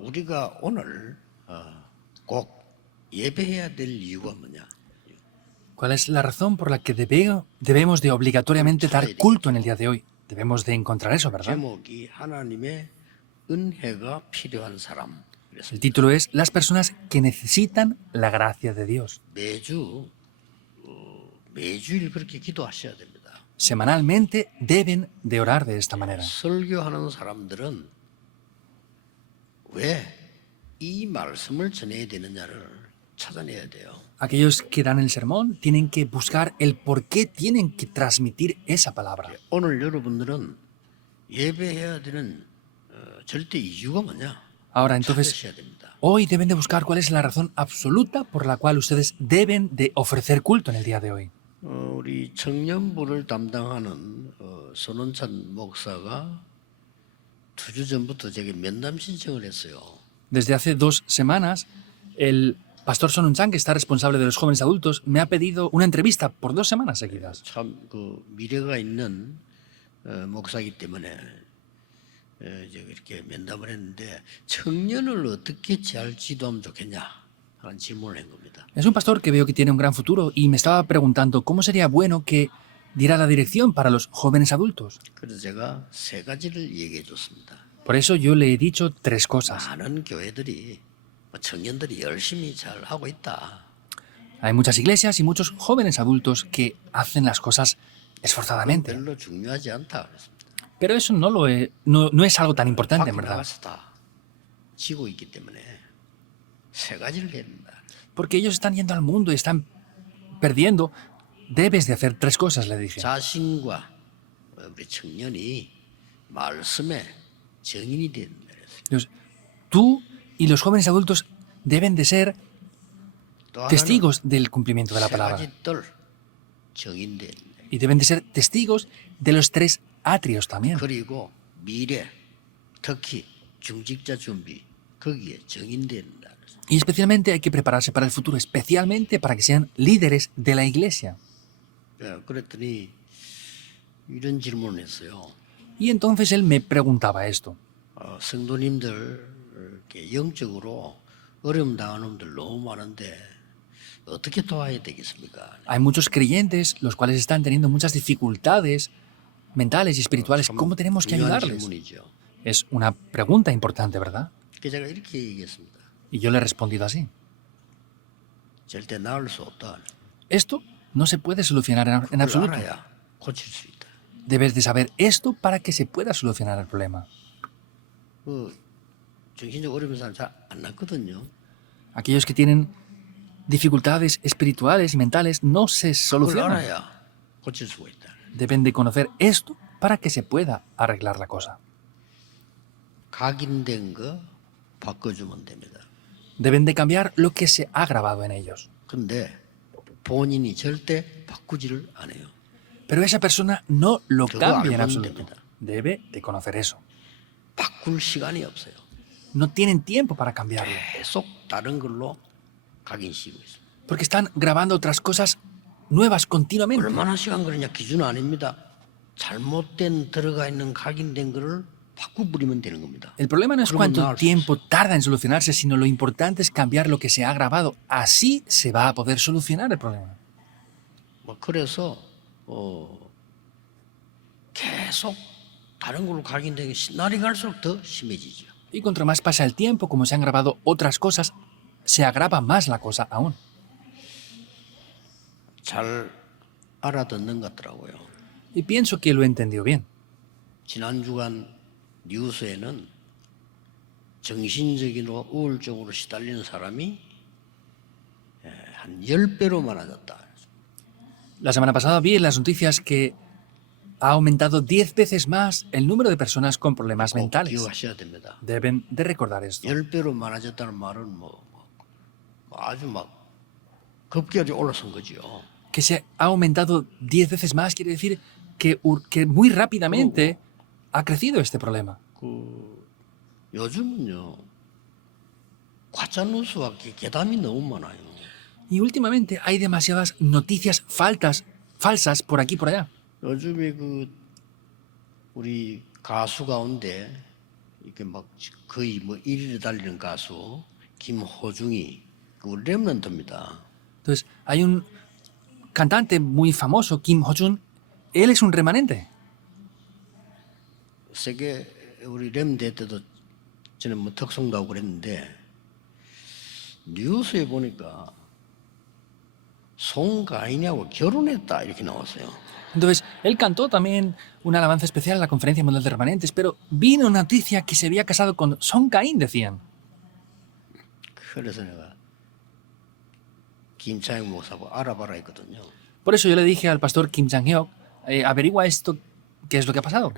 우리가 오늘 꼭 예배해야 될 이유가 뭐냐? ¿Cuál es la razón por la que debemos de obligatoriamente dar culto en el día de hoy? Debemos de encontrar eso, ¿verdad? 제목이 하나님의 은혜가 필요한 사람. El título es Las personas que necesitan la gracia de Dios. 매주일 그렇게 기도하셔야 됩니다. Semanalmente deben de orar de esta manera. 설교하는 사람들은 왜 이 말씀을 전해야 되느냐를 찾아내야 돼요. Aquellos que dan el sermón tienen que buscar el por qué tienen que transmitir esa palabra. 오늘 여러분들은 예배해야 되는 절대 이유가 뭐냐? Ahora, entonces, 찾으셔야 됩니다. hoy deben de buscar cuál es la razón absoluta por la cual ustedes deben de ofrecer culto en el día de hoy. 우리 청년부를 담당하는 손원찬 목사가 2주 전부터 제게 면담 신청을 했어요. Desde hace 2 semanas, el pastor Son Un-chan, que está responsable de los jóvenes adultos, me ha pedido una entrevista por 2 semanas seguidas. 참 미래가 있는 목사이기 때문에 제가 이렇게 면담을 했는데 청년을 어떻게 잘 지도하면 좋겠냐 하는 질문을 한 겁니다. Es un pastor que veo que tiene un gran futuro y me estaba preguntando cómo sería bueno que diera la dirección para los jóvenes adultos. 그래서 제가 3가지를 얘기해 줬습니다. Por eso yo le he dicho 3 cosas. 많은 교회들이 청년들이 열심히 잘 하고 있다. Hay muchas iglesias y muchos jóvenes adultos que hacen las cosas esforzadamente. 별로 중요하지 않다 그랬습니다. Pero eso no es algo tan importante, en 밖에 verdad. 나가서 다 지고 있기 때문에 3가지를 해야 된다. Porque ellos están yendo al mundo y están perdiendo. Debes de hacer 3 cosas, le dije. 자신과 우리 청년이 말씀의 증인이 된다. Dios, tú y los jóvenes adultos deben de ser testigos del cumplimiento de la palabra. 증인된. Y deben de ser testigos de los 3 atrios también. 그리고 미래, 특히 중직자 준비 거기에 증인된다. Y especialmente hay que prepararse para el futuro, especialmente para que sean líderes de la iglesia. 그랬더니 이런 질문을 했어요. Y entonces él me preguntaba esto. 성도님들 이렇게 영적으로 어려움 당하는 놈들 너무 많은데 어떻게 도와야 되겠습니까? Hay muchos creyentes los cuales están teniendo muchas dificultades mentales y espirituales. ¿Cómo tenemos que 중요한 ayudarles? 질문이죠. Es una pregunta importante, ¿verdad? 그래서 제가 이렇게 얘기했습니다. Y yo le he respondido así. 절대 나을 수 없다. Esto no se puede solucionar en absoluto. 알아야 고칠 수 있다. Debes de saber esto para que se pueda solucionar el problema. 정신적 어려운 사람 잘 안 낫거든요. Aquellos que tienen dificultades espirituales y mentales no se 그걸 solucionan. 알아야 고칠 수가 있다. Deben de conocer esto para que se pueda arreglar la cosa. 각인된 거 바꿔주면 됩니다. Deben de cambiar lo que se ha grabado en ellos. 근데 본인이 절대 바꾸지를 않아요. Pero esa persona no lo 그거 cambia en 알면 absoluto. 됩니다. Debe de conocer eso. 바꿀 시간이 없어요. No tienen tiempo para cambiarlo. 계속 다른 걸로 각인시키고 있습니다. Porque están grabando otras cosas nuevas continuamente. 얼마나 시간 걸리냐 기준은 아닙니다. 잘못된 들어가 있는 각인된 거를 바꾸버리면 되는 겁니다. El problema no es 그러면 cuánto 나을 수 tiempo tarda en solucionarse, sino lo importante es cambiar lo que se ha grabado. Así se va a poder solucionar el problema. 그래서 계속 다른 걸로 각인된 게 날이 갈수록 더 심해지죠. Y cuanto más pasa el tiempo, como se han grabado otras cosas, se agrava más la cosa aún. 잘 알아듣는 것 같더라고요. Y pienso que lo he entendido bien. 지난 주간 뉴스에는 정신적으로 우울증으로 시달리는 사람이 한 10배로 많아졌다. La semana pasada vi en las noticias que ha aumentado 10 veces más el número de personas con problemas 꼭 mentales. 기억하셔야 됩니다. Deben de recordar esto. 10배로 많아졌다는 말은 아주 급격하게 올라선 거죠. Que se ha aumentado 10 veces más quiere decir que muy rápidamente ha crecido este problema. 요즘은요 가짜 뉴스와 괴담이 너무 많아요. Y últimamente hay demasiadas noticias falsas por aquí y por allá. 요즘에 우리 가수 가운데 이렇게 막 거의 뭐 1위를 달리는 가수 김호중이 그 렘넌트입니다. Entonces, hay un cantante muy famoso, Kim Ho-jun, él es un remanente. 세계 우리 렘대 때도 저는 뭐 특송도 하고 그랬는데 뉴스에 보니까 송가인하고 결혼했다 이렇게 나왔어요. Entonces, él cantó también una alabanza especial en la Conferencia Mundial de Remanentes, pero vino una noticia que se había casado con Son Caín, decían. 그래서 내가 김창익 목사하고 알아봐라 했거든요. Por eso yo le dije al pastor Kim Chang-hyuk, averigua esto, ¿qué es lo que ha pasado?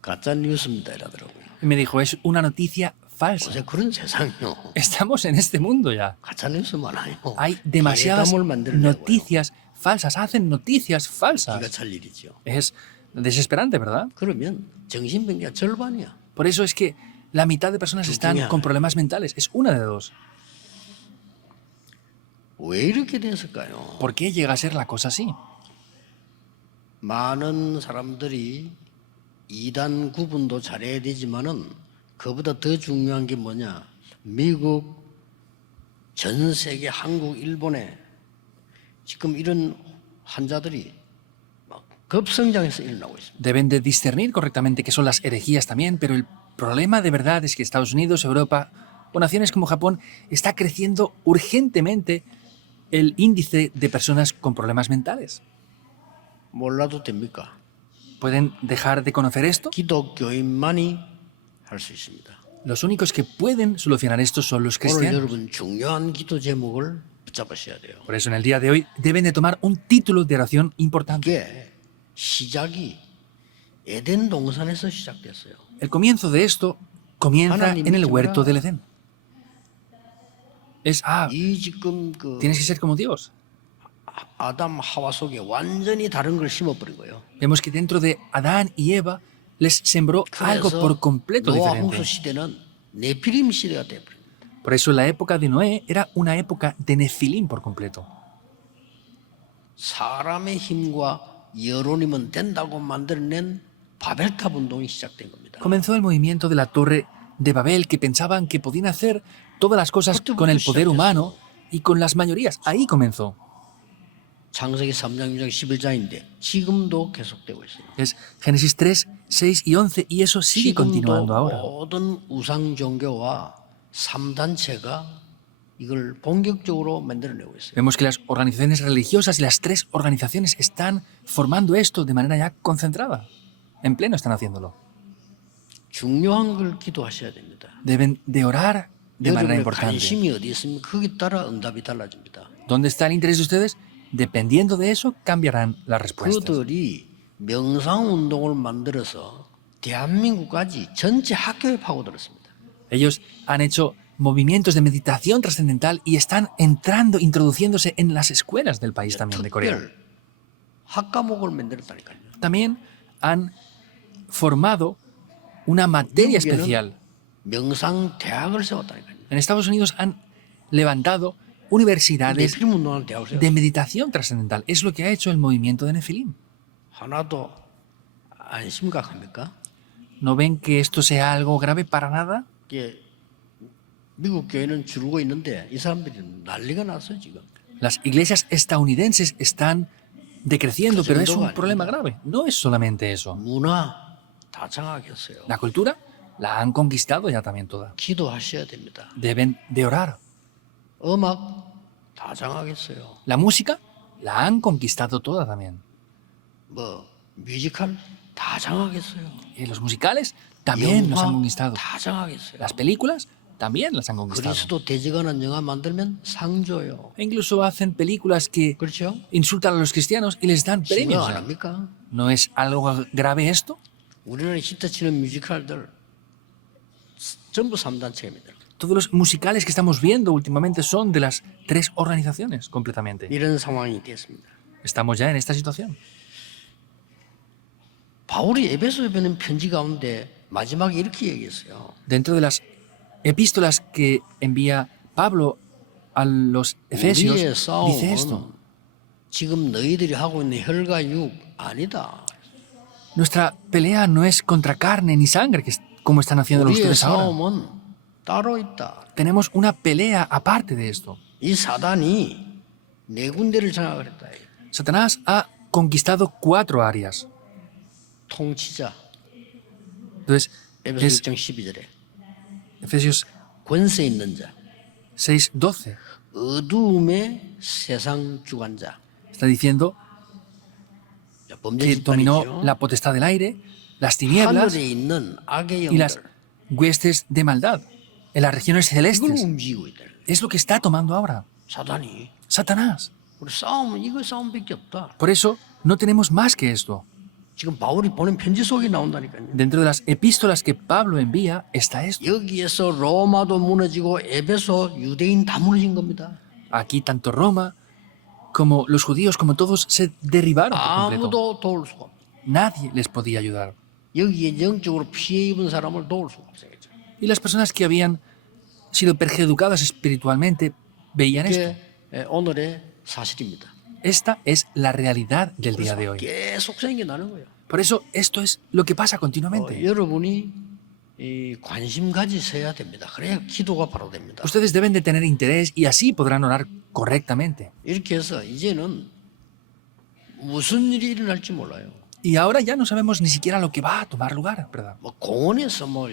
가짜 뉴스입니다 이러더라고요. Y me dijo, es una noticia falsa. 요새 그런 세상이요. Estamos en este mundo ya. 가짜 뉴스 많아요. Hay demasiadas 괴담을 만들려고요. noticias falsas, hacen noticias 기가 falsas. 찰 일이죠. Es desesperante, ¿verdad? 그러면 정신병자 절반이야. Por eso es que la mitad de personas están Genial. con problemas mentales. Es una de dos. 왜 이렇게 됐을까요? ¿Por qué llega a ser la cosa así? 많은 사람들이 이단 구분도 잘해야 되지만은 그보다 더 중요한 게 뭐냐? 미국, 전 세계, 한국, 일본에 지금 이런 환자들이 막 급성장해서 일어나고 있습니다. Deben de discernir correctamente qué son las herejías también, pero el problema de verdad es que Estados Unidos, Europa o naciones como Japón está creciendo urgentemente el índice de personas con problemas mentales. 몰라도 됩니까? ¿Pueden dejar de conocer esto? 기독교인만이 할 수 있습니다. Los únicos que pueden solucionar esto son los 오늘 cristianos. 여러분 중요한 기도 제목을 붙잡으셔야 돼요. Por eso en el día de hoy deben de tomar un título de oración importante. 이게 시작이 에덴 동산에서 시작됐어요. El comienzo de esto comienza en el huerto del Edén. Es, 이 지금 그 tienes que ser como Dios. 아담 하와 속에 완전히 다른 걸 심어버린 거예요. Vemos que dentro de Adán y Eva les sembró algo 그래서 por completo 노아 diferente. 홍수 시대는 네피림 시대가 돼버린 거예요. Por eso la época de Noé era una época de Nefilim por completo. 사람의 힘과 여론이면 된다고 만들어낸 바벨탑 운동이 시작된 겁니다. Comenzó el movimiento de la torre de Babel, que pensaban que podían hacer todas las cosas con el poder humano y con las mayorías. Ahí comenzó. 창세기 3장, 6장, 11장인데 지금도 계속되고 있어요. Es Génesis 3, 6 y 11 y eso sigue 지금도 continuando ahora. 모든 우상 종교와 3단체가 이걸 본격적으로 만들어내고 있어요. Vemos que las organizaciones religiosas y las tres organizaciones están formando esto de manera ya concentrada. En pleno están haciéndolo. 중요한 걸 기도하셔야 됩니다. Deben de orar de manera 여러분의 importante. 관심이 어디 있으면 거기에 따라 응답이 달라집니다. ¿Dónde está el interés de ustedes? Dependiendo de eso, cambiarán las respuestas. 그들이 명상 운동을 만들어서 대한민국까지 전체 학교에 파고들었습니다. Ellos han hecho movimientos de meditación trascendental y están entrando, introduciéndose en las escuelas del país también de Corea. 특별 학과목을 만들었다니까요. También han formado una materia especial. 명상 대학을 세웠다니까요. En Estados Unidos han levantado universidades 네피림 운동하는 대학을 세웠어요. de meditación trascendental. Es lo que ha hecho el movimiento de Nefilim. 하나도 안 심각합니까? ¿No ven que esto sea algo grave para nada? 이게 미국 교회는 줄고 있는데 이 사람들이 난리가 났어요 지금. Las iglesias estadounidenses están decreciendo, pero es un 정도가 problema grave. No es solamente eso. 문화 다 장악했어요. La cultura la han conquistado ya también toda. 기도하셔야 됩니다. Deben de orar. 음악 다 장악했어요. La música la han conquistado toda también. 뭐 뮤지컬 다 장악했어요. Y los musicales también los han 영화 conquistado. 다 장악했어요. Las películas también las han conquistado. 그리스도 대적하는 영화 만들면 상 줘요. E incluso hacen películas que 그렇죠? insultan a los cristianos y les dan 심각 premios. 안 ya. 합니까? ¿No es algo grave esto? 우리나라 히트치는 뮤지컬들 전부 3단체입니다. Todos los musicales que estamos viendo últimamente son de las tres organizaciones completamente. 이런 상황이 됐습니다. Estamos ya en esta situación. 바울이 에베소에 보낸 편지 가운데 마지막에 이렇게 얘기했어요. Dentro de las epístolas que envía Pablo a los Efesios, 우리의 dice esto. 싸움은 지금 너희들이 하고 있는 혈과 육 아니다. Nuestra pelea no es contra carne ni sangre, como están haciéndolo 우리의 ustedes ahora. 싸움은 따로 있다. Tenemos una pelea aparte de esto. 이 사단이 네 군데를 장악을 했다. Satanás ha conquistado 4 áreas. 통치자. Entonces, 에베소 es 6장 12절에 Efesios 권세 있는 자, 6:12. 어두움의 세상 주관자. Está diciendo 범죄 que dominó 집단이죠. la potestad del aire, las tinieblas 하늘에 있는 악의 y las 영들. huestes de maldad en las regiones 이걸 celestes. 움직이고 있다. Es lo que está tomando ahora 사단이. Satanás. 우리 싸움은 이거 싸움밖에 없다. Por eso no tenemos más que esto. 지금 바울이 보낸 편지 속에 나온다니까요. Dentro de las epístolas que Pablo envía está esto. 여기에서 로마도 무너지고 에베소 유대인 다 무너진 겁니다. Aquí tanto Roma como los judíos, como todos, se derribaron por completo. 아무도 도울 수가 없어요. Nadie les podía ayudar. 여기에 영적으로 피해 입은 사람을 도울 수가 없어요. Y las personas que habían sido perjudicadas espiritualmente veían esto. 그게 오늘의 사실입니다. Esta es la realidad del día de 그래서 hoy. 계속 생겨나는 거예요. Por eso esto es lo que pasa continuamente. 여러분이 이 관심 가지셔야 됩니다. 그래야 기도가 바로 됩니다. Ustedes deben de tener interés y así podrán orar correctamente. 이렇게 해서 이제는 무슨 일이 일어날지 몰라요. Y ahora ya no sabemos ni siquiera lo que va a tomar lugar, ¿verdad? 뭐 공원에서 뭐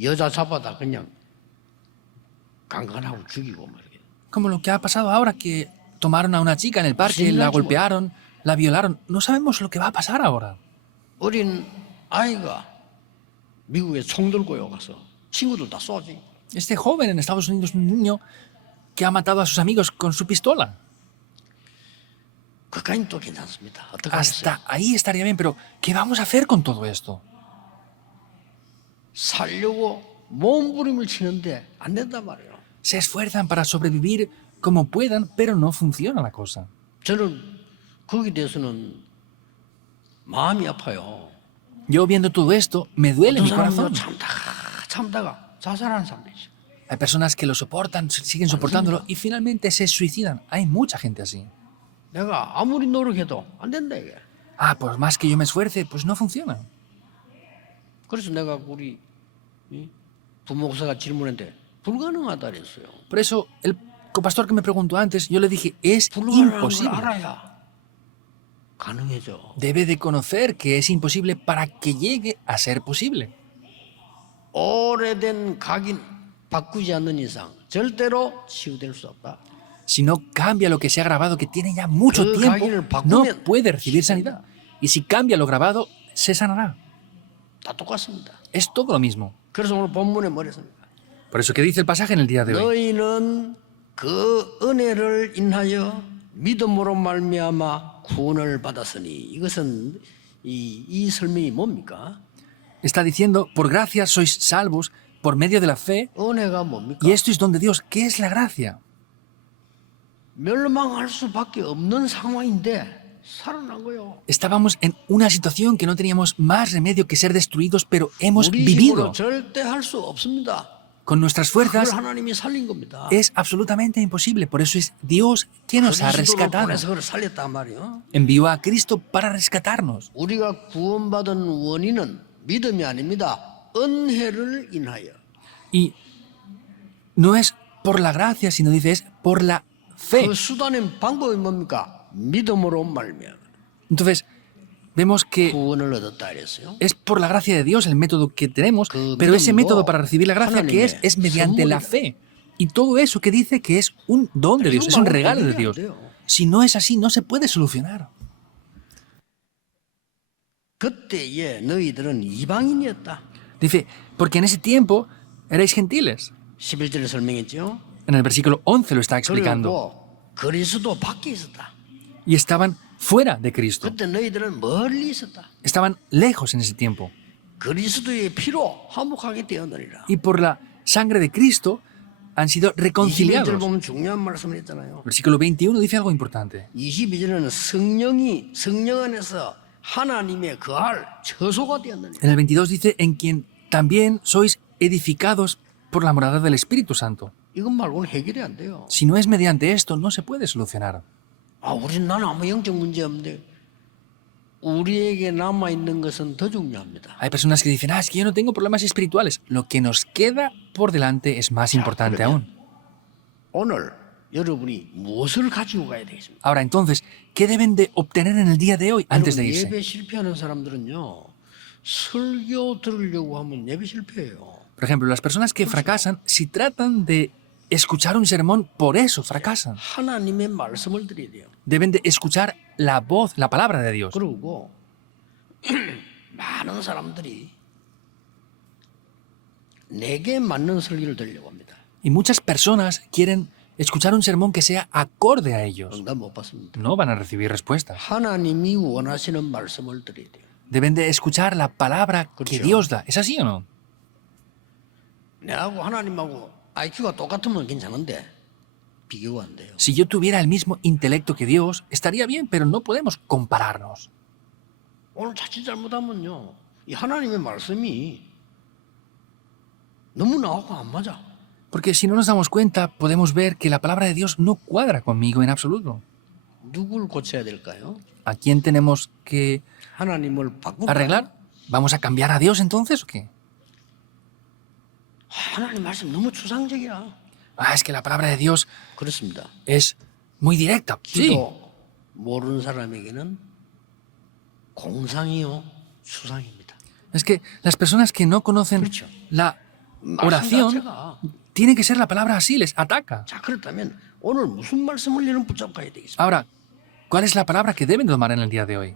여자 잡아다 그냥 강간하고 죽이고 뭐 이렇게. Como lo que ha pasado ahora, que tomaron a una chica en el parque, la golpearon, la violaron. No sabemos lo que va a pasar ahora. 어린 아이가 미국에 총 들고요 가서 친구들 다 쏘지. Este joven en Estados Unidos, un niño que ha matado a sus amigos con su pistola. 그까진 또 괜찮습니다. 어떻게 하겠어요? Hasta ahí estaría bien, pero ¿qué vamos a hacer con todo esto? 살려고 몸부림을 치는데 안 된단 말이에요. Se esfuerzan para sobrevivir como puedan, pero no funciona la cosa. 저는 거기에 대해서는 마음이 아파요. Yo viendo todo esto, me duele 어떤 mi 사람은 corazón. 참다가 자살하는 사람도 있어요. Hay personas que lo soportan, siguen soportándolo y finalmente se suicidan. Hay mucha gente así. 내가 아무리 노력해도 안 된다 이게. Ah, por más que yo me esfuerce, pues no funciona. 그래서 내가 우리 부목사가 질문했는데 불가능하다 그랬어요. Por eso, el copastor que me preguntó antes, yo le dije, es 불가능한 걸 imposible. 알아야 가능해져. Debe de conocer que es imposible para que llegue a ser posible. 오래된 각인 바꾸지 않는 이상 절대로 치유될 수 없다. Si no cambia lo que se ha grabado, que tiene ya mucho 그 tiempo, 각인을 no 바꾸면 puede recibir sanidad. Y si cambia lo grabado, se sanará. 다 똑같습니다. Es todo lo mismo. 그래서 오늘 본문에 뭐랬습니까? Por eso que dice el pasaje en el día de hoy. 너희는 그 은혜를 인하여 믿음으로 말미암아 구원을 받았으니 이것은 이 설명이 뭡니까? Está diciendo, por gracia sois salvos por medio de la fe, 은혜가 뭡니까? y esto es don de Dios. ¿Qué es la gracia? 멸망할 수밖에 없는 상황인데 살아난 거요. Estábamos en una situación que no teníamos más remedio que ser destruidos, pero hemos 우리 vivido. 힘으로 절대 할 수 없습니다. Con nuestras 그걸 fuerzas 하나님이 살린 겁니다. es absolutamente imposible. Por eso es Dios quien nos ha 그리스도를 rescatado. 보내서 그걸 살렸단 말이에요. Envió a Cristo para rescatarnos. 우리가 구원받은 원인은 믿음이 아닙니다. 은혜를 인하여. Y no es por la gracia, sino dice es por la fe. 그 수단의 방법이 뭡니까? 믿음으로 말미암아 Entonces, vemos que 구원을 얻었다 그랬어요. es por la gracia de Dios el método que tenemos, 그 pero ese 믿음도 método para recibir la gracia que 하나님의 es mediante la 선물이다. fe. Y todo eso que dice que es un don de Dios, es un regalo de Dios. Si no es así, no se puede solucionar. 그때에 너희들은 이방인이었다. Dice, porque en ese tiempo erais gentiles. 11절에 설명했죠. En el versículo 11 lo está explicando. 그리고 그리스도 밖에 있었다. Y estaban fuera de Cristo. 그때 너희들은 멀리 있었다. Estaban lejos en ese tiempo. 그리스도의 피로 화목하게 되었느니라. Y por la sangre de Cristo han sido 22절 reconciliados. 보면 중요한 말씀을 했잖아요. Versículo 21 dice algo importante. 22절에는 성령 안에서 하나님의 거할 처소가 되었느니라. En el 22 dice, en quien también sois edificados por la morada del Espíritu Santo. 이것 말고는 해결이 안 돼요. Si no es mediante esto, no se puede solucionar. 우리는 나는 아무 영적 문제 없는데 우리에게 남아 있는 것은 더 중요합니다. Hay personas que dicen, es que yo no tengo problemas espirituales. Lo que nos queda por delante es más importante aún. 오늘 여러분이 무엇을 가지고 가야 되겠습니까? Ahora, entonces, ¿qué deben de obtener en el día de hoy antes de 여러분, irse? 예배 실패하는 사람들은요. 설교 들으려고 하면 예배 실패해요. Por ejemplo, las personas que fracasan, si tratan de escuchar un sermón, por eso fracasan. 하나님의 말씀을 드려야 돼요. Deben de escuchar la voz, la palabra de Dios. 그리고 많은 사람들이 내게 맞는 설교를 들으려고 합니다. Y muchas personas quieren escuchar un sermón que sea acorde a ellos. 응답 못 받습니다. No van a recibir respuesta. 하나님이 원하시는 말씀을 드려야 돼요. Deben de escuchar la palabra que 그렇죠. Dios da. ¿Es así o no? 내하고 하나님하고 IQ가 똑같으면 괜찮은데 비교가 안 돼요. Si yo tuviera el mismo intelecto que Dios, estaría bien, pero no podemos compararnos. 오늘 자칫 잘못하면요. 이 하나님의 말씀이 너무 나하고 안 맞아. Porque si no nos damos cuenta, podemos ver que la palabra de Dios no cuadra conmigo en absoluto. 누굴 고쳐야 될까요? ¿A quién tenemos que 하나님을 바꾸고 arreglar? ¿Vamos a cambiar a Dios entonces o qué? 하나님 말씀 너무 추상적이야. Es que la palabra de Dios 그렇습니다. es muy directa. Sí, 기도 모르는 사람에게는 공상이요 추상입니다. es que las personas que no conocen 그렇죠. la 말씀 oración, 자체가 tiene que ser la palabra así, les ataca. 자 그렇다면 오늘 무슨 말씀을 여러분 붙잡고 가야 되겠습니까? Ahora, ¿cuál es la palabra que deben tomar en el día de hoy?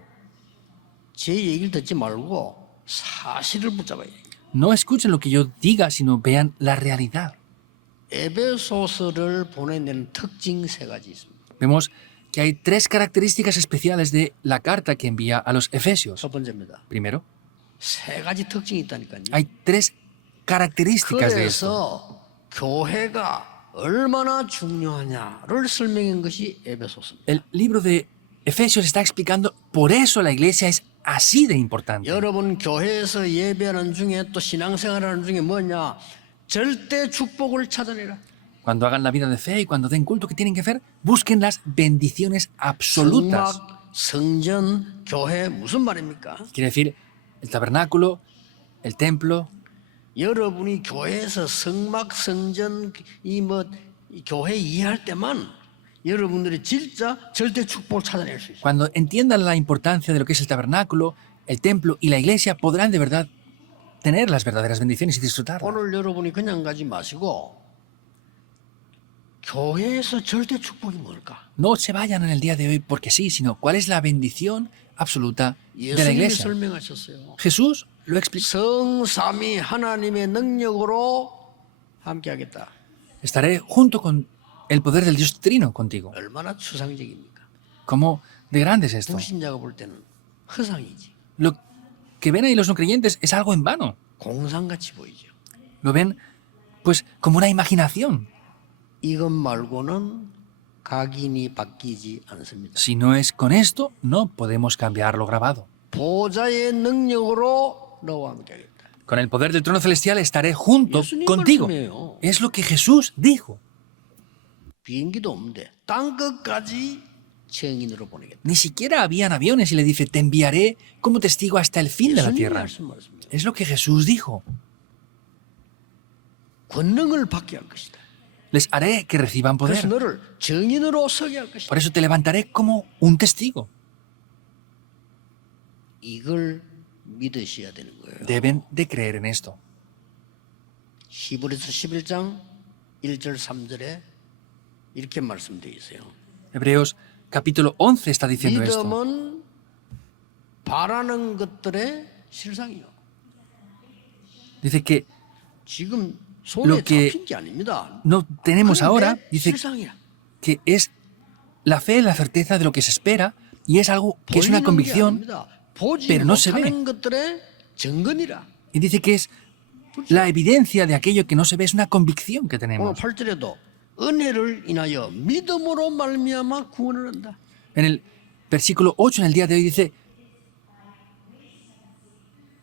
제 얘기를 듣지 말고 사실을 붙잡아야 돼요. No escuchen lo que yo diga, sino vean la realidad. 에베소서를 보내는 특징 세 가지 있습니다. Vemos que hay tres características especiales de la carta que envía a los Efesios. 첫 번째입니다. Primero, 세 가지 특징이 있다니까요. hay tres características de esto. 그래서 교회가 얼마나 중요하냐를 설명한 것이 에베소서입니다. El libro de Efesios está explicando por eso la iglesia es así de importante. 여러분 교회에서 예배하는 중에 또 신앙생활하는 중에 뭐냐? 절대 축복을 찾아내라. Cuando hagan la vida de fe y cuando den culto, ¿qué tienen que hacer? Busquen las bendiciones absolutas. 성막, 성전, 교회 무슨 말입니까? Quiere decir, el tabernáculo, el templo. 여러분이 교회에서 성막, 성전, 이 교회 이해할 때만 여러분들이 진짜 절대 축복을 찾아낼 수 있어요. Cuando entiendan la importancia de lo que es el tabernáculo, el templo y la iglesia, podrán de verdad tener las verdaderas bendiciones y disfrutarlas. 오늘 여러분이 그냥 가지 마시고 교회에서 절대 축복이 뭘까? No se vayan en el día de hoy porque sí, sino cuál es la bendición absoluta de la 예수님이 iglesia. 설명하셨어요. Jesús lo explicó. 성삼위 하나님의 능력으로 함께하겠다. Estaré junto con el poder del Dios Trino contigo. 얼마나 추상적입니까? ¿Cómo de grande es esto? 불신자가 볼 때는 허상이지. Lo que ven ahí los no creyentes es algo en vano. 공상같이 보이죠. Lo ven, pues, como una imaginación. 이것 말고는 각인이 바뀌지 않습니다. Si no es con esto, no podemos cambiar lo grabado. 보좌의 능력으로 너와 함께하겠다. Con el poder del trono celestial estaré junto 예수님 contigo. 말씀이에요. Es lo que Jesús dijo. 비행기도 없는데 땅 끝까지 증인으로 보내겠다. Ni siquiera habían aviones y le dice, te enviaré como testigo hasta el fin de la 예수님 tierra. 말씀이에요. Es lo que Jesús dijo. 권능을 받게 할 것이다. Les haré que reciban 그래서 poder. 너를 증인으로 서게 할 것이다. Por eso te levantaré como un testigo. 이걸 믿으셔야 되는 거예요. Deben de creer en esto. 히브리서 11장 1절 3절에 이렇게 말씀되어 있어요. Hebreos capítulo 11 está diciendo esto. 믿음은 바라는 것들의 실상이요. Dice que 지금 손에 Lo que 잡힌 게 아닙니다. no tenemos ahora, 그런데 dice 실상이야. que es la fe, la certeza de lo que se espera y es algo que es una 보이는 게 convicción, 아닙니다. 보지 pero no se ve. 못하는 것들의 증거니라. y dice que es la evidencia de aquello que no se ve, es una convicción que 오늘 tenemos. 8절에도 은혜를 인하여 믿음으로 말미암아 구원을 한다. En el versículo 8, en el día de hoy, dice,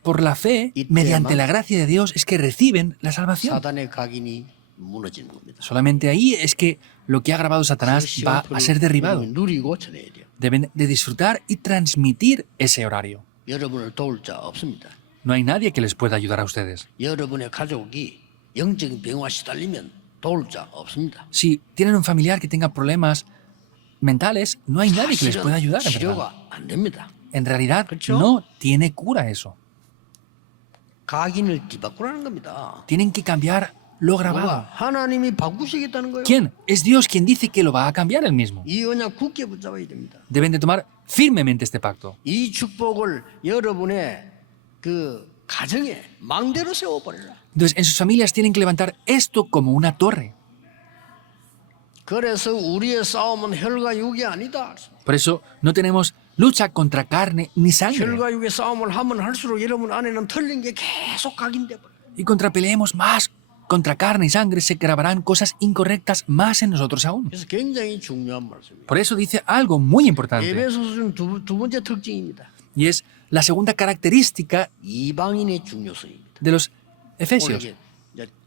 por la fe, Y mediante tema. la gracia de Dios, es que reciben la salvación. 사단의 각인이 무너지는 겁니다. Solamente ahí es que lo que ha grabado Satanás 그 va a ser derribado. 누리고 전해야 돼요. deben de disfrutar y transmitir ese horario. 여러분을 도울 자 없습니다. No hay nadie que les pueda ayudar a ustedes. 여러분의 가족이 영적인 병화 시달리면 도울 자 없습니다. Si tienen un familiar que tenga problemas mentales, no hay nadie que les pueda ayudar, en verdad. 치료가 안 됩니다. En realidad, ¿그렇죠? no tiene cura eso. 각인을 뒤바꾸라는 겁니다. Tienen que cambiar lo grabado. 누가? 하나님이 바꾸시겠다는 거예요. ¿Quién? Es Dios quien dice que lo va a cambiar él mismo. 이 언약 굳게 붙잡아야 됩니다. Deben de tomar firmemente este pacto. 이 축복을 여러분의 그 가정에 망대로 세워버려라. Entonces, en sus familias tienen que levantar esto como una torre. 그래서 우리의 싸움은 혈과 육이 아니다. Por eso no tenemos lucha contra carne ni sangre. 혈과 육의 싸움을 하면 할수록 여러분 안에는 틀린 게 계속 각인돼 버려요. Y contra peleemos más contra carne y sangre, se grabarán cosas incorrectas más en nosotros aún. 그래서 굉장히 중요한 말씀이에요. Por eso dice algo muy importante. 에베소서 준 두 번째 특징입니다. Y es la segunda característica 이방인의 중요성입니다. de los Efesios.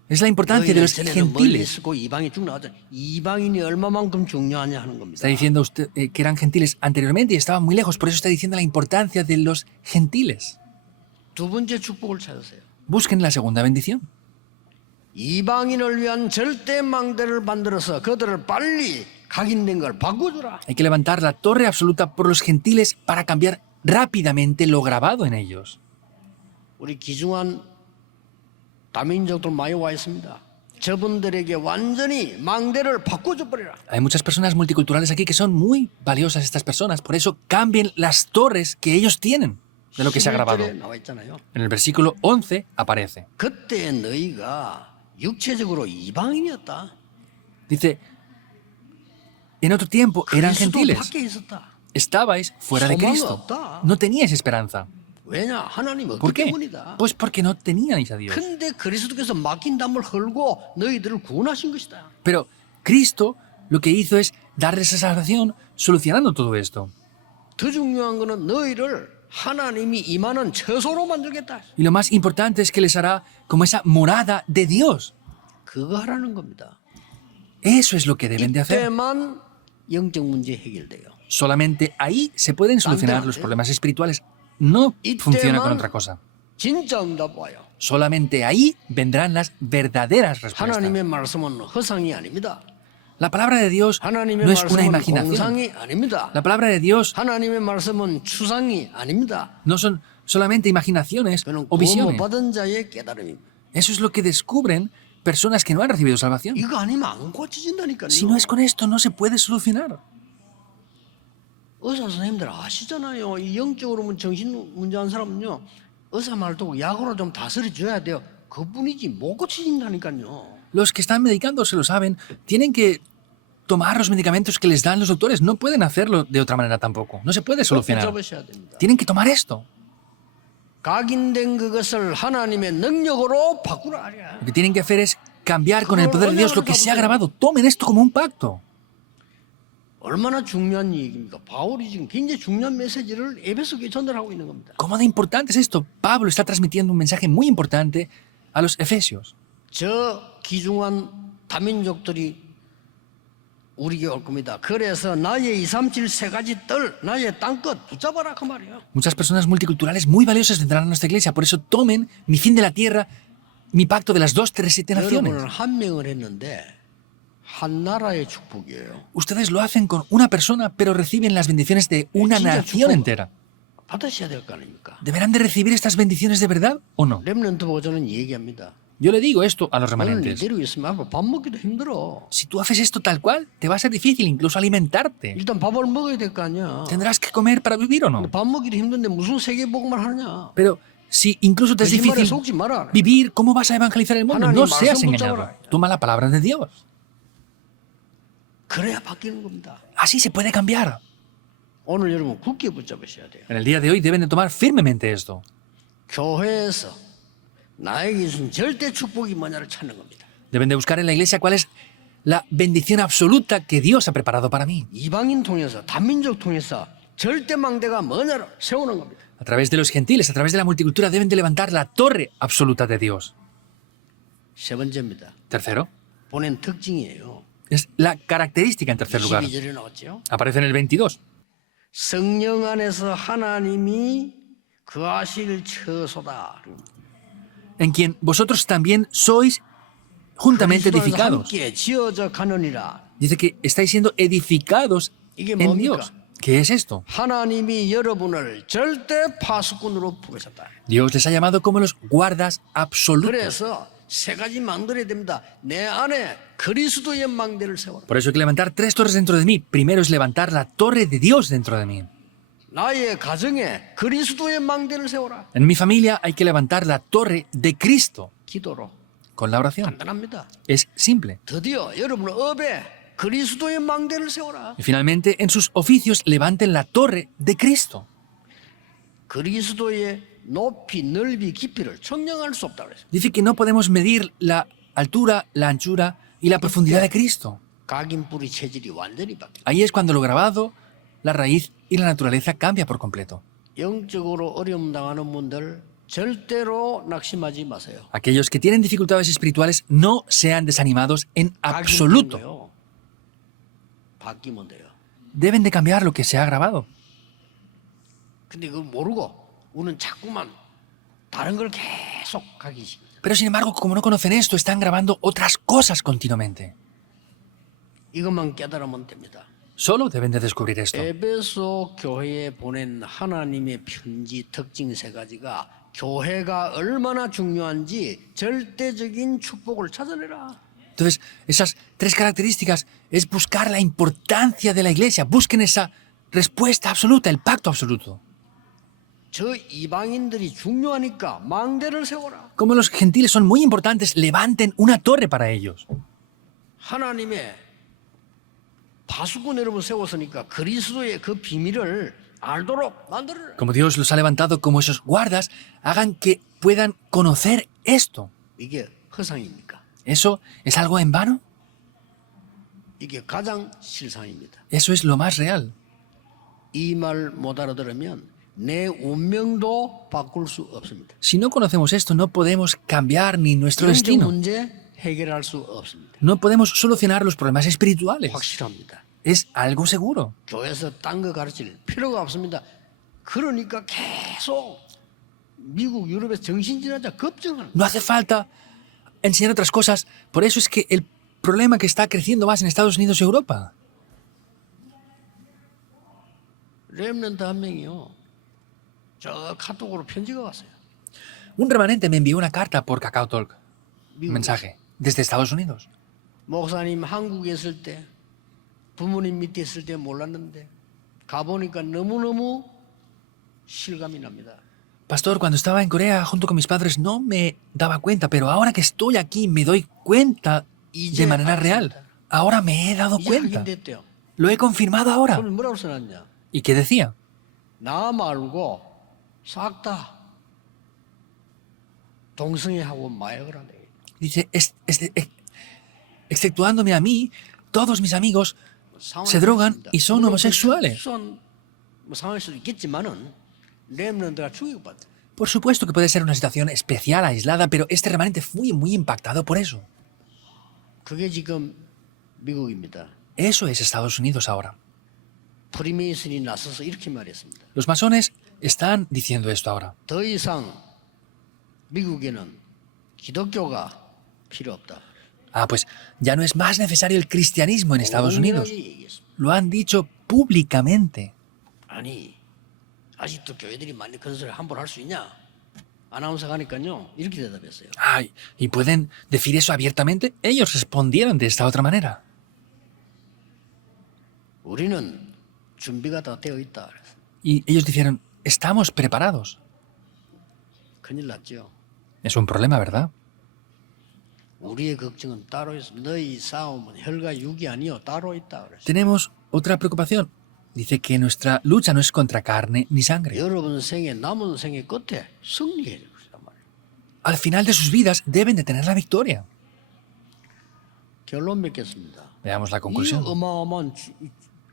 Es la importancia de los gentiles. 이방이 쭉 나왔잖아요. 이방인이 얼마만큼 중요하냐 하는 겁니다. Está diciendo usted que eran gentiles anteriormente y estaban muy lejos. Por eso está diciendo la importancia de los gentiles. 두 번째 축복을 찾으세요. Busquen la segunda bendición. 이방인을 위한 절대 망대를 만들어서 그들을 빨리 각인된 걸 바꿔주라. Hay que levantar la torre absoluta por los gentiles para cambiar rápidamente lo grabado en ellos. 우리 귀중한 다민족들 많이 와 있습니다. 저분들에게 완전히 망대를 바꿔줘 버리라. Hay muchas personas multiculturales aquí que son muy valiosas estas personas. Por eso cambien las torres que ellos tienen de lo que se ha grabado. 11절에 나와 있잖아요. En el versículo 11 aparece. 그때 너희가 육체적으로 이방인이었다. Dice, en otro tiempo eran 그리스도 gentiles. 밖에 있었다. Estabais fuera de Cristo. No teníais esperanza. 왜냐? 하나님 ¿Por 없기 qué? 때문이다. Pues porque no teníais a Dios. 근데 그리스도께서 맡긴 담을 헐고 너희들을 구원하신 것이다. Pero Cristo lo que hizo es darles esa salvación solucionando todo esto. 더 중요한 거는 너희를 하나님이 임하는 처소로 만들겠다. Y lo más importante es que les hará como esa morada de Dios. 그거 하라는 겁니다. Eso es lo que deben de hacer. 이때만 영적 문제 해결돼요. Solamente ahí se pueden solucionar los problemas espirituales. No funciona con otra cosa. 진짜 응답 와요. Solamente ahí vendrán las verdaderas respuestas. 하나님의 말씀은 허상이 아닙니다. La palabra de Dios 하나님의 no es una 말씀은 imaginación. 공상이 아닙니다. La palabra de Dios 하나님의 말씀은 추상이 아닙니다. no son solamente imaginaciones 그는 o 구원 못 visiones. 받은 자의 깨달음입니다. Eso es lo que descubren personas que no han recibido salvación. 이거 아니면 안 고쳐진다니까요. Si no es con esto, no se puede solucionar. 의사 선생님들 아시잖아요. 이 영적으로 정신 문제한 사람은요. 의사 말 듣고 약으로 좀 다스려 줘야 돼요. 그뿐이지 못 고쳐진다니까요. Los que están medicando se lo saben. Tienen que tomar los medicamentos que les dan los doctores. No pueden hacerlo de otra manera tampoco. No se puede solucionar. 붙잡으셔야 됩니다. Tienen que tomar esto. 각인된 그것을 하나님의 능력으로 바꾸라. Lo que tienen que hacer es cambiar con el poder de Dios lo que se ha grabado. Tomen esto como un pacto. 얼마나 중요한 얘기입니까? 바울이 지금 굉장히 중요한 메시지를 에베소교에 전달하고 있는 겁니다. ¿Cómo de importante es esto? Pablo está transmitiendo un mensaje muy importante a los efesios. 저 귀중한 다민족들이 우리에게 올 겁니다. 그래서 나의 237 세 가지 뜰, 나의 땅끝 붙잡아라 그 말이에요. Muchas personas multiculturales muy valiosas vendrán a nuestra iglesia. Por eso tomen mi fin de la tierra, mi pacto de las 2, 3, 7 naciones. 여러분은 한 명을 했는데 한 나라의 축복이에요. Ustedes lo hacen con una persona, pero reciben las bendiciones de una 진짜 nación 축복 entera. 받으셔야 될 거 아닙니까? ¿Deberán de recibir estas bendiciones de verdad o no? 렘넌트 보고 저는 얘기합니다. Yo le digo esto a los 너는 remanentes. 이대로 있으면 앞으로 밥 먹기도 힘들어. Si tú haces esto tal cual, te va a ser difícil incluso alimentarte. 일단 밥을 먹어야 될 거 아니야. ¿Tendrás que comer para vivir o no? 밥 먹기도 힘든데 무슨 세계복음을 하느냐. Pero si incluso te es 거짓말에 difícil 속지 마라. vivir, ¿cómo vas a evangelizar el mundo? No 하나님 seas 말씀 engañado. 붙잡아라. Toma la palabra de Dios. 그래야 바뀌는 겁니다. Así se puede cambiar. 오늘 여러분 굳게 붙잡으셔야 돼요. En el día de hoy deben de tomar firmemente esto. 교회에서 나에게 준 절대 축복이 뭐냐를 찾는 겁니다. Deben de buscar en la iglesia cuál es la bendición absoluta que Dios ha preparado para mí. 이방인 통해서 단민족 통해서 절대 망대가 뭐냐를 세우는 겁니다. A través de los gentiles, a través de la multicultura, deben de levantar la torre absoluta de Dios. 세 번째입니다. Tercero, 보낸 특징이에요. es la característica en tercer lugar. 22절에 나왔죠. Aparece en el 22. 성령 안에서 하나님이 거하실 처소다. en quien vosotros también sois juntamente 그리스도 안에서 edificados. 함께 지어져 가느니라. Dice que estáis siendo edificados 이게 en 뭡니까? Dios. ¿Qué es esto? 하나님이 여러분을 절대 파수꾼으로 부르셨다. Dios les ha llamado como los guardas absolutos. 그래서 세 가지 망대를 됩니다. 내 안에 그리스도의 망대를 세워라. Por eso hay que levantar 3 torres dentro de mí. Primero es levantar la torre de Dios dentro de mí. 나의 가정에 그리스도의 망대를 세워라. En mi familia hay que levantar la torre de Cristo 기도로. con la oración. 간단합니다. Es simple. 드디어 여러분 업에 그리스도의 망대를 세워라. Y finalmente, en sus oficios, levanten la torre de Cristo. 그리스도의 높이, 넓이, 깊이를 청량할 수 없다 그랬어요. Dice que no podemos medir la altura, la anchura y la profundidad de Cristo. 각인 뿌리 체질이 완전히 바뀌어. Ahí es cuando lo grabado, la raíz y la naturaleza cambia por completo. 영적으로 어려움 당하는 분들 절대로 낙심하지 마세요. Aquellos que tienen dificultades espirituales no sean desanimados en absoluto. 각인 뿌리요. 바뀌면 돼요. Deben de cambiar lo que se ha grabado. 근데 그걸 모르고 우리는 자꾸만 다른 걸 계속 가기 싫어. Pero sin embargo, como no conocen esto, están grabando otras cosas continuamente. 이것만 깨달으면 됩니다. Solo deben de descubrir esto. 에베소 교회에 보낸 하나님의 편지 특징 세 가지가 교회가 얼마나 중요한지 절대적인 축복을 찾아내라. Entonces, esas 3 características es buscar la importancia de la iglesia. Busquen esa respuesta absoluta, el pacto absoluto. 저 이방인들이 중요하니까 망대를 세워라. Como los gentiles son muy importantes, levanten una torre para ellos. 하나님의 파수꾼 여러분 세웠으니까 그리스도의 그 비밀을 알도록 만들어라. Como Dios los ha levantado como esos guardas, hagan que puedan conocer esto. 이게 허상입니까? ¿Eso es algo en vano? 이게 가장 실상입니다. Eso es lo más real. 이 말 못 알아들으면 내 운명도 바꿀 수 없습니다. Si no conocemos esto, no podemos cambiar ni nuestro 영적 destino. 문제 해결할 수 없습니다. No podemos solucionar los problemas espirituales. 확실합니다. Es algo seguro. 교회에서 딴 거 가르칠 필요가 없습니다. 그러니까 계속 미국, 유럽에서 정신질환자 걱정을. No hace falta enseñar otras cosas. Por eso es que el problema que está creciendo más en Estados Unidos y Europa. 렘넌트 한 명이요. 저 카톡으로 편지가 왔어요. Un remanente me envió una carta por Kakao Talk, un 미국 mensaje, desde Estados Unidos. 목사님 한국에 있을 때 부모님 밑에 있을 때 몰랐는데 가보니까 너무너무 실감이 납니다. Pastor, cuando estaba en Corea junto con mis padres no me daba cuenta, pero ahora que estoy aquí me doy cuenta de manera real. Ahora me he dado 이제 cuenta. 확인됐대요. Lo he confirmado ahora. 그걸 뭐라고 써놨냐? ¿Y qué decía? 나 말고 싹 다 동성애하고 마약을 하네. Dice, exceptuándome a mí, todos mis amigos se drogan y son homosexuales. 특수한 상황일 수도 있겠지만은 렘넌트가 충격받아. Por supuesto que puede ser una situación especial, aislada, pero este remanente fue muy impactado por eso. 그게 지금 미국입니다. Eso es Estados Unidos ahora. 프리메이슨이 나서서 이렇게 말했습니다. Los masones están diciendo esto ahora. 더 이상 미국에는 기독교가 필요 없다. Ah, pues ya no es más necesario el cristianismo en Estados Unidos. 공명하게 얘기했습니다. Lo han dicho públicamente. 아니 아직도 교회들이 많이 그런 소리 함부로 할 수 있냐? 아나운서가 하니까요 이렇게 대답했어요. Ay, ¿y pueden decir eso abiertamente? Ellos respondieron de esta otra manera. 우리는 준비가 다 되어 있다. 그랬어요. Y ellos dijeron, estamos preparados. 큰일 났죠. Es un problema, ¿verdad? 우리의 걱정은 따로 있습니다. 너희 싸움은 혈과 육이 아니요 따로 있다. 그랬어요. Tenemos otra preocupación. Dice que nuestra lucha no es contra carne ni sangre. 여러분 생애 남은 생애 끝에 승리해야 된단 말이에요. Al final de sus vidas deben de tener la victoria. 결론 맺겠습니다. Veamos la 이 conclusión. 어마어마한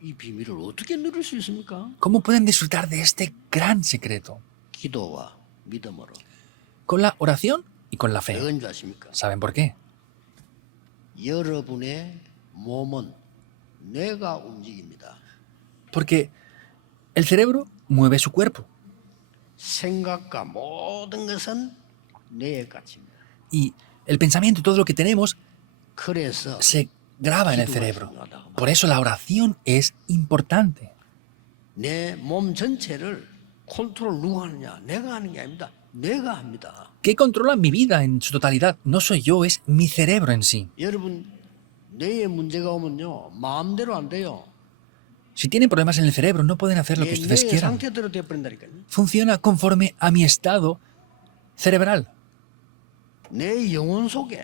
이 비밀을 어떻게 누릴 수 있습니까? ¿Cómo pueden disfrutar de este gran secreto? 기도와 믿음으로. Con la oración y con la 왜 fe. 그런 줄 아십니까? ¿Saben por qué? 여러분의 몸은 뇌가 움직입니다. Porque El cerebro mueve su cuerpo 생각과 모든 것은 뇌에 갇힙니다. y el pensamiento y todo lo que tenemos 그래서 se graba en el cerebro. Por eso la oración es importante. 내 몸 전체를 컨트롤 누가 하느냐? 내가 하는 게 아닙니다. 뇌가 합니다. ¿Qué controla mi vida en su totalidad? No soy yo, es mi cerebro en sí. 여러분 뇌에 문제가 오면요 마음대로 안 돼요. Si tienen problemas en el cerebro, no pueden hacer lo que ustedes 뇌의 quieran. 상태대로 돼버린다니까요. Funciona conforme a mi estado cerebral. 내 영혼 속에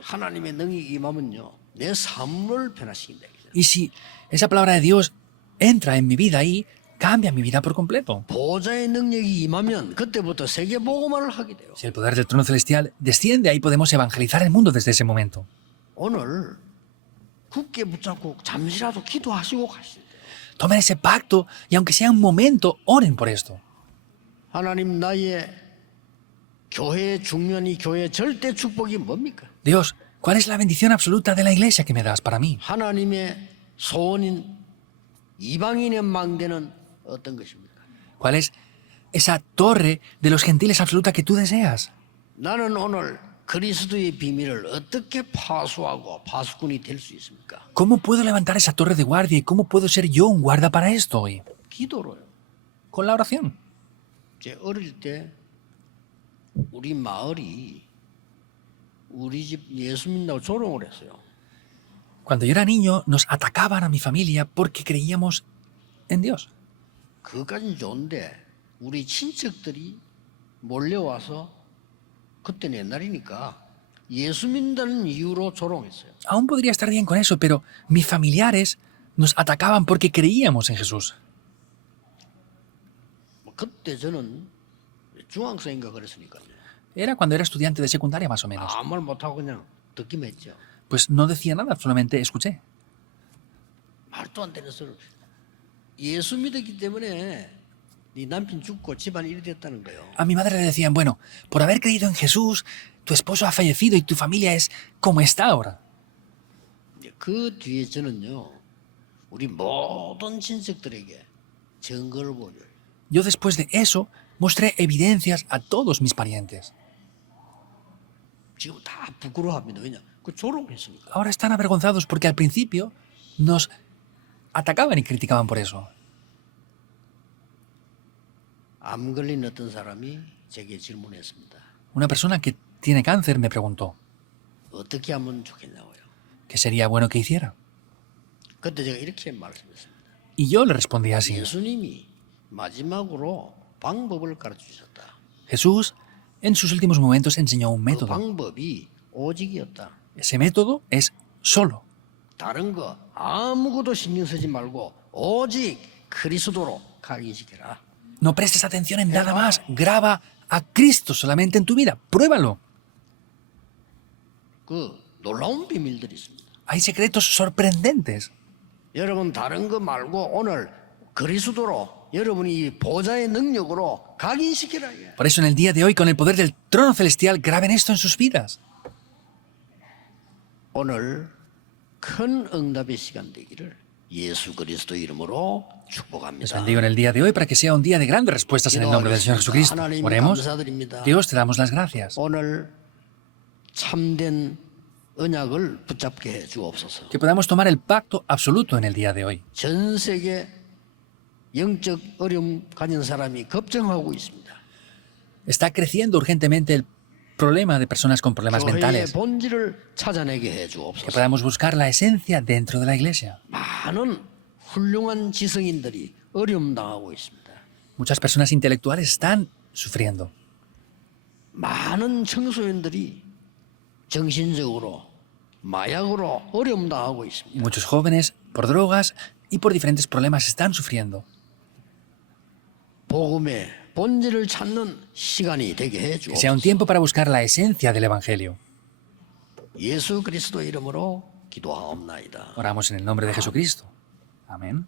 하나님의 능이 임하면요 내 삶을 변화시킨다. Y si esa palabra de Dios entra en mi vida ahí, cambia mi vida por completo. 보좌의 능력이 임하면 그때부터 세계 복음화를 하게 돼요. Si el poder del trono celestial desciende, ahí podemos evangelizar el mundo desde ese momento. 오늘 굳게 붙잡고 잠시라도 기도하시고 가시죠. Tomen ese pacto y aunque sea un momento, oren por esto. 하나님 나의 교회의 중요한 이 교회의 절대 축복이 뭡니까? Dios, ¿cuál es la bendición absoluta de la iglesia que me das para mí? 하나님의 소원인 이방인의 망대는 어떤 것입니까? ¿Cuál es esa torre de los gentiles absoluta que tú deseas? 나는 오늘 그리스도의 비밀을 어떻게 파수하고 파수꾼이 될 수 있습니까? ¿Cómo puedo levantar esa torre de guardia y cómo puedo ser yo un guarda para esto hoy? 기도로요. Con la oración. 제 어릴 때 우리 마을이 우리 집 예수 믿는다고 조롱을 했어요. Cuando yo era niño, nos atacaban a mi familia porque creíamos en Dios. 그것까지는 좋은데 우리 친척들이 몰려와서 그때는 옛날이니까 예수 믿는다는 이유로 조롱했어요. Aún podría estar bien con eso, pero mis familiares nos atacaban porque creíamos en Jesús. 그때 저는 중학생인가 그랬으니까요. Era cuando era estudiante de secundaria más o menos. 아무 말 못하고 그냥 듣기만 했죠. Pues no decía nada, solamente escuché. 말도 안 되는 소리. 예수 믿었기 때문에 네 남편 죽고 집안이 이리 됐다는 거예요. A mi madre le decían, bueno, por haber creído en Jesús, tu esposo ha fallecido y tu familia es como está ahora. 그 뒤에 저는요. 우리 모든 친척들에게 증거를 보여줘요. Yo después de eso mostré evidencias a todos mis parientes. 지금 다 부끄러워합니다. 왜냐? 그 조롱했으니까. Ahora están avergonzados porque al principio nos atacaban y criticaban por eso. 암 걸린 어떤 사람이 제게 질문했습니다. Una persona que tiene cáncer me preguntó, 어떻게 하면 좋겠냐고요. ¿qué sería bueno que hiciera? 그때 제가 이렇게 말씀했습니다. Y yo le respondí así, 예수님이 마지막으로 방법을 가르치셨다. Jesús en sus últimos momentos enseñó un 그 método. 방법이 오직이었다. Ese método es solo. 다른 거 아무것도 신경 쓰지 말고 오직 그리스도로 각인시켜라. No prestes atención en nada más. Graba a Cristo solamente en tu vida. Pruébalo. 그 놀라운 비밀들이 있습니다. Hay secretos sorprendentes. 여러분 다른 거 말고 오늘 그리스도로 여러분이 이 보좌의 능력으로 각인시키라. Por eso en el día de hoy, con el poder del trono celestial, graben esto en sus vidas. 오늘 큰 응답의 시간 되기를 예수 그리스도 이름으로 Les 축복합니다. bendigo en el día de hoy para que sea un día de grandes respuestas en el nombre del Señor Jesucristo. 하나님 Oremos. 감사드립니다. Dios, te damos las gracias. 오늘 참된 언약을 붙잡게 해 주옵소서. Que podamos tomar el pacto absoluto en el día de hoy. 전 세계 영적 어려움 가진 사람이 걱정하고 있습니다. Está creciendo urgentemente el problema de personas con problemas 교회의 mentales. 본질을 찾아내게 해 Que 주옵소서. podamos buscar la esencia dentro de la iglesia. 많은 훌륭한 지성인들이 어려움 당하고 있습니다. Muchas personas intelectuales están sufriendo. 많은 청소년들이 정신적으로 마약으로 어려움 당하고 Y 있습니다. muchos jóvenes, por drogas y por diferentes problemas, están sufriendo. 복음의 본질을 찾는 시간이 되게 해 Que sea un 주옵소서. tiempo para buscar la esencia del Evangelio. 예수 그리스도 이름으로 기도하옵나이다. Oramos en el nombre de Jesucristo. Amén.